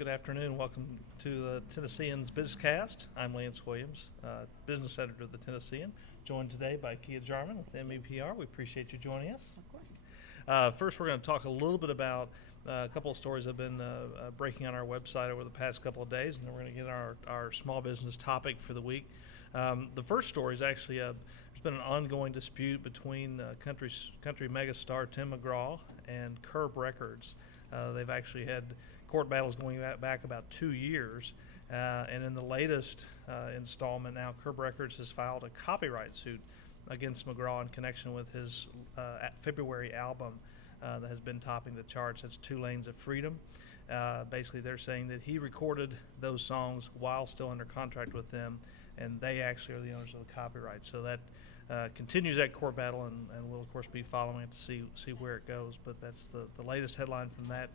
Good afternoon. Welcome to the Tennessean's Bizcast. I'm Lance Williams, business editor of the Tennessean, joined today by Jarmon with MEPR. We appreciate you joining us. Of course. First, we're going to talk a little bit about a couple of stories that have been breaking on our website over the past couple of days, and then we're going to get our small business topic for the week. The first story is actually there's been an ongoing dispute between country megastar Tim McGraw and Curb Records. They've actually had court battles going back about 2 years, and in the latest installment now, Curb Records has filed a copyright suit against McGraw in connection with his February album that has been topping the charts. That's 2 Lanes of Freedom. Basically, they're saying that he recorded those songs while still under contract with them, and they actually are the owners of the copyright. So that continues that court battle, and we'll, of course, be following it to see where it goes. But that's the latest headline from that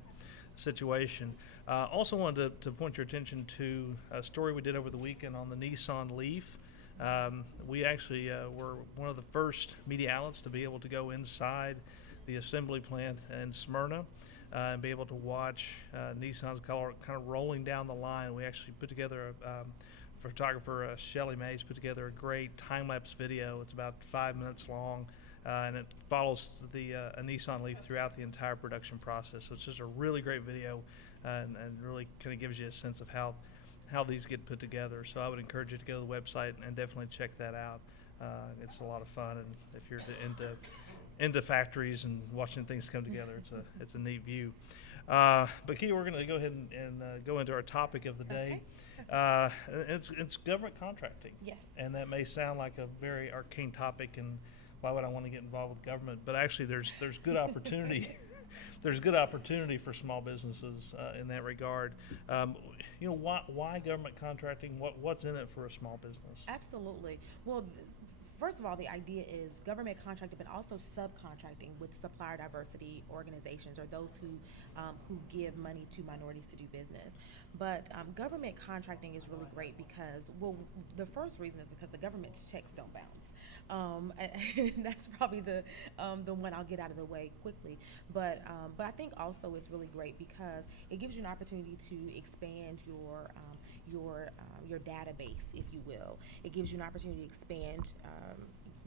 situation. Also wanted to point your attention to a story we did over the weekend on the Nissan Leaf. We actually were one of the first media outlets to be able to go inside the assembly plant in Smyrna and be able to watch Nissan's car kind of rolling down the line. We actually put together photographer Shelly Mays put together a great time-lapse video. It's about 5 minutes long, and it follows a Nissan Leaf throughout the entire production process. So it's just a really great video, and really kind of gives you a sense of how these get put together. So I would encourage you to go to the website and definitely check that out. It's a lot of fun, and if you're into factories and watching things come together, it's a neat view. But Key, we're going to go ahead and go into our topic of the day. Okay. It's government contracting. Yes. And that may sound like a very arcane topic, and why would I want to get involved with government? But actually, there's good opportunity. There's good opportunity for small businesses in that regard. Why government contracting? What's in it for a small business? Absolutely. Well, first of all, the idea is government contracting, but also subcontracting with supplier diversity organizations, or those who give money to minorities to do business. But government contracting is really great because, well, the first reason is because the government's checks don't bounce. That's probably the one I'll get out of the way quickly. But I think also it's really great because it gives you an opportunity to expand your database, if you will. It gives you an opportunity to expand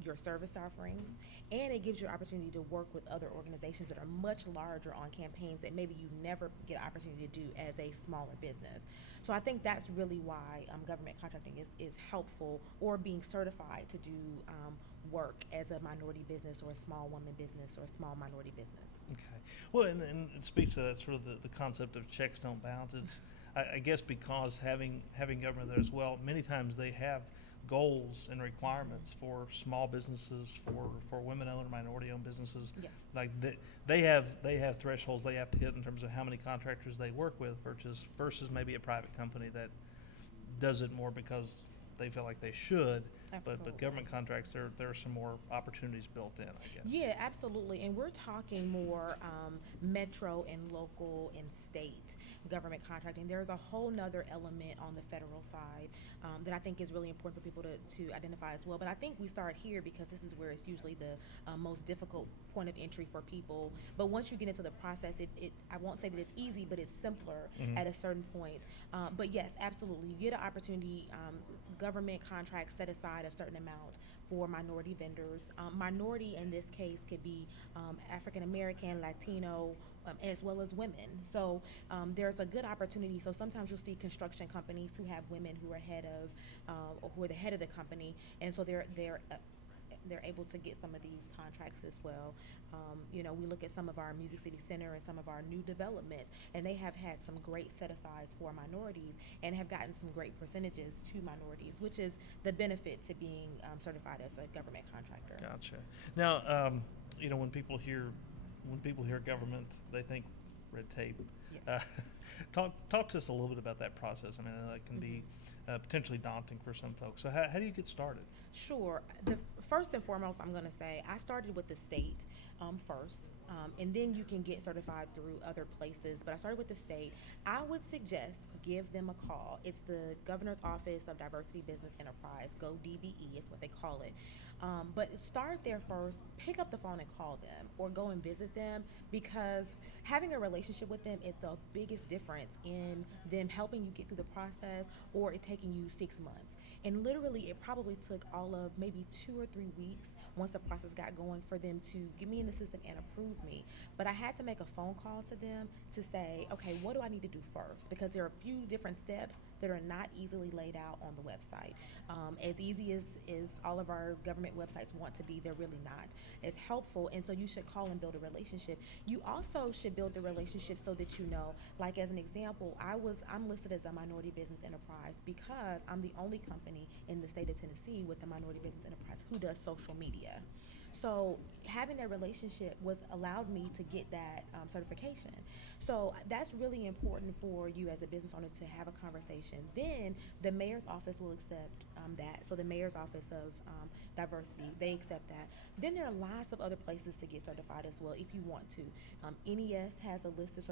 your service offerings, and it gives you an opportunity to work with other organizations that are much larger on campaigns that maybe you never get an opportunity to do as a smaller business. So I think that's really why government contracting is helpful, or being certified to do work as a minority business or a small woman business or a small minority business. Okay. Well, and it speaks to that sort of the concept of checks don't bounce. It's I guess because having government there as well, many times they have goals and requirements for small businesses, for women-owned or minority-owned businesses. Yes. Like they have thresholds they have to hit in terms of how many contractors they work with versus maybe a private company that does it more because they feel like they should. Absolutely. But government contracts, there are some more opportunities built in, I guess. Yeah, absolutely. And we're talking more metro and local and state government contracting. There's a whole nother element on the federal side that I think is really important for people to identify as well. But I think we start here because this is where it's usually the most difficult point of entry for people. But once you get into the process, I won't say that it's easy, but it's simpler at a certain point. But yes, absolutely. You get an opportunity, government contracts set aside a certain amount for minority vendors. Minority in this case could be African American, Latino, as well as women. So there's a good opportunity. So sometimes you'll see construction companies who have women who are or who are the head of the company, and so they're able to get some of these contracts as well. We look at some of our Music City Center and some of our new developments, and they have had some great set-asides for minorities and have gotten some great percentages to minorities, which is the benefit to being certified as a government contractor. Gotcha. Now, when people hear government, they think red tape. Yes. Talk to us a little bit about that process. I mean, that can be potentially daunting for some folks. So how do you get started? Sure. First and foremost, I'm going to say I started with the state first, and then you can get certified through other places. But I started with the state. I would suggest give them a call. It's the Governor's Office of Diversity Business Enterprise, GoDBE is what they call it. But start there first, pick up the phone and call them or go and visit them, because having a relationship with them is the biggest difference in them helping you get through the process or it taking you 6 months. And literally, it probably took all of maybe 2 or 3 weeks once the process got going for them to get me in the system and approve me. But I had to make a phone call to them to say, okay, what do I need to do first? Because there are a few different steps that are not easily laid out on the website. As easy as all of our government websites want to be, they're really not. It's helpful, and so you should call and build a relationship. You also should build a relationship so that you know, like as an example, I'm listed as a minority business enterprise because I'm the only company in the state of Tennessee with a minority business enterprise who does social media. So having that relationship allowed me to get that certification. So that's really important for you as a business owner to have a conversation. Then the mayor's office will accept that. So the mayor's office of diversity, they accept that. Then there are lots of other places to get certified as well if you want to. NES has a list of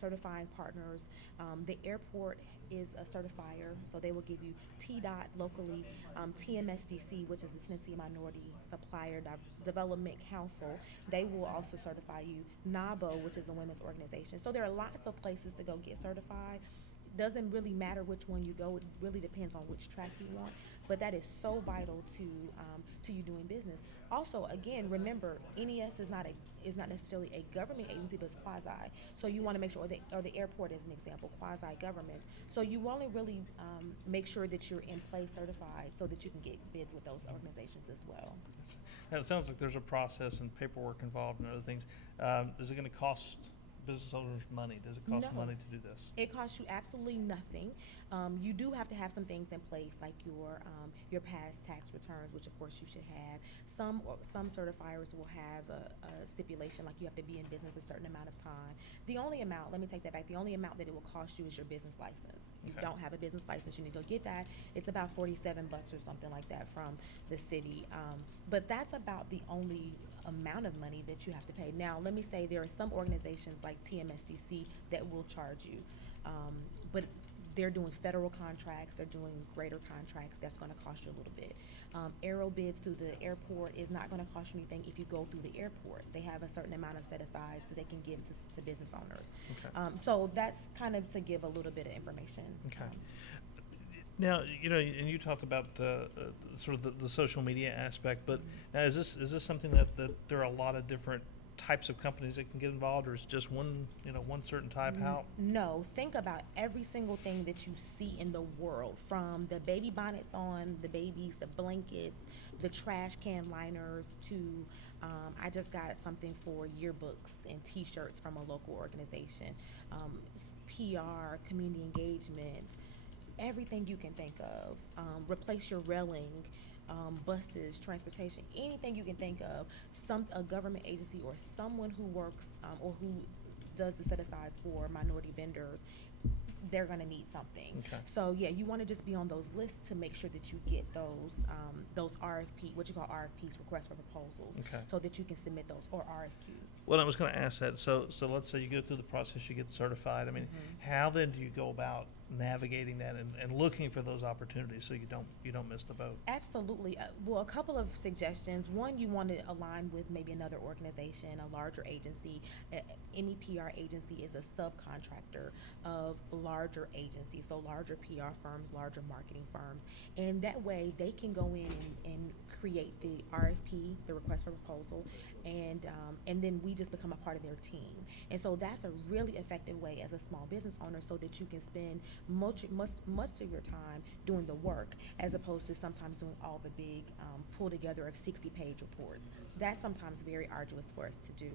certifying partners. The airport is a certifier, so they will give you TDOT locally, TMSDC, which is the Tennessee Minority Supplier Development Council. They will also certify you. NABO, which is a women's organization. So there are lots of places to go get certified. Doesn't really matter which one you go. It really depends on which track you want. But that is so vital to you doing business. Also, again, remember, NES is not necessarily a government agency, but it's quasi. So you want to make sure, or the airport is an example, quasi-government. So you want to really make sure that you're in place certified so that you can get bids with those organizations as well. Now, it sounds like there's a process and paperwork involved and other things. Is it going to cost business owners money? Does it cost money to do this? It costs you absolutely nothing. You do have to have some things in place, like your past tax returns, which of course you should have. Some certifiers will have a stipulation, like you have to be in business a certain amount of time. The only amount, let me take that back, the only amount that it will cost you is your business license. You don't have a business license, you need to go get that. It's about $47 or something like that from the city. But that's about the only amount of money that you have to pay. Now, let me say there are some organizations like TMSDC that will charge you, but they're doing federal contracts, they're doing greater contracts, that's going to cost you a little bit. Aero bids through the airport is not going to cost you anything if you go through the airport. They have a certain amount of set-asides that they can give to business owners. Okay. So that's kind of to give a little bit of information. Okay. Now, and you talked about sort of the social media aspect, but now is this something that there are a lot of different types of companies that can get involved, or is it just one certain type? How? No, think about every single thing that you see in the world, from the baby bonnets on the babies, the blankets, the trash can liners, to I just got something for yearbooks and T-shirts from a local organization, PR, community engagement. Everything you can think of. Replace your railing, buses, transportation, anything you can think of. A government agency or someone who works or who does the set-asides for minority vendors, they're going to need something. Okay. So yeah, you want to just be on those lists to make sure that you get those RFP, what you call RFPs, requests for proposals, okay, so that you can submit those, or RFQs. Well, I was going to ask that. So let's say you go through the process, you get certified. I mean, how then do you go about navigating that and looking for those opportunities so you don't miss the boat? Absolutely. Well, a couple of suggestions. One, you want to align with maybe another organization, a larger agency. MEPR Agency is a subcontractor of larger agencies, so larger PR firms, larger marketing firms, and that way they can go in and create the RFP, the request for proposal, and then we just become a part of their team. And so that's a really effective way as a small business owner, so that you can spend much of your time doing the work, as opposed to sometimes doing all the big pull together of 60-page reports. That's sometimes very arduous for us to do.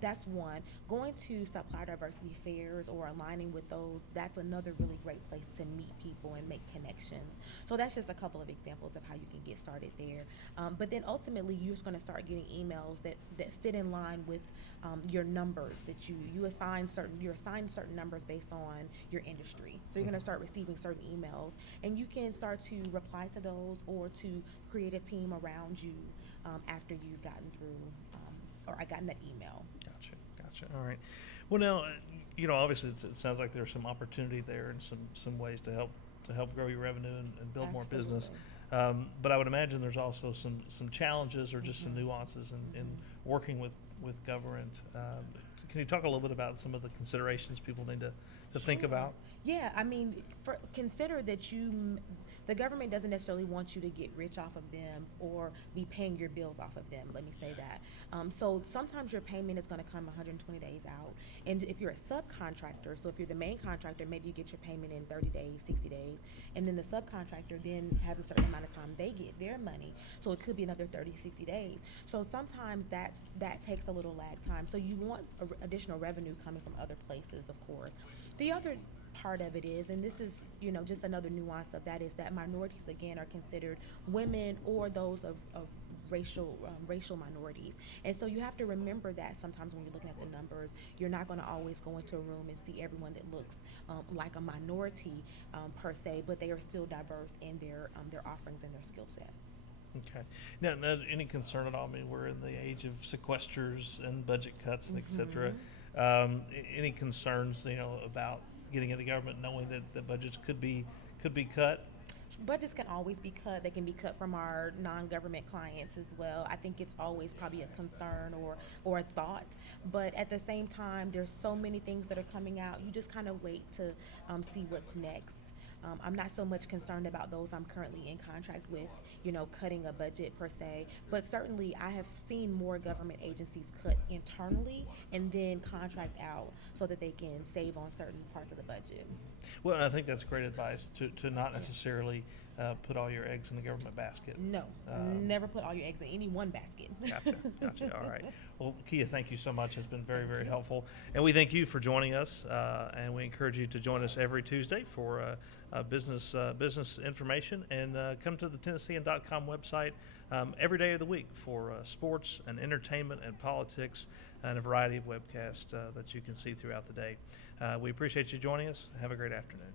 That's one. Going to supplier diversity fairs or aligning with those, that's another really great place to meet people and make connections. So that's just a couple of examples of how you can get started there. But then ultimately, you're just going to start getting emails that fit in line with your numbers that you assign certain numbers based on your industry. So you're going to start receiving certain emails, and you can start to reply to those or to create a team around you after you've gotten through or I gotten that email. Gotcha. All right. Well, now, obviously it sounds like there's some opportunity there and some ways to help grow your revenue and build more business. But I would imagine there's also some challenges or just some nuances in working with government. Can you talk a little bit about some of the considerations people need to think Sure. about? Yeah, I mean, consider that the government doesn't necessarily want you to get rich off of them or be paying your bills off of them. Let me say that. So sometimes your payment is going to come 120 days out. And if you're a subcontractor, so if you're the main contractor, maybe you get your payment in 30 days, 60 days. And then the subcontractor then has a certain amount of time they get their money. So it could be another 30, 60 days. So sometimes that takes a little lag time. So you want additional revenue coming from other places, of course. The other part of it is, and this is, just another nuance of that, is that minorities, again, are considered women or those of racial minorities. And so you have to remember that sometimes when you're looking at the numbers, you're not going to always go into a room and see everyone that looks like a minority per se, but they are still diverse in their offerings and their skill sets. Okay. Now, any concern at all? I mean, we're in the age of sequesters and budget cuts, et cetera. Any concerns, about getting into government, knowing that the budgets could be cut? Budgets can always be cut. They can be cut from our non-government clients as well. I think it's always probably a concern or a thought. But at the same time, there's so many things that are coming out. You just kind of wait to see what's next. I'm not so much concerned about those I'm currently in contract with, cutting a budget per se. But certainly I have seen more government agencies cut internally and then contract out so that they can save on certain parts of the budget. Well, and I think that's great advice to not necessarily put all your eggs in the government basket. No, never put all your eggs in any one basket. Gotcha. All right. Well, Kia, thank you so much. It's been very, very helpful. And we thank you for joining us, and we encourage you to join us every Tuesday for business information, and come to the Tennessean.com website every day of the week for sports and entertainment and politics and a variety of webcasts that you can see throughout the day. We appreciate you joining us. Have a great afternoon.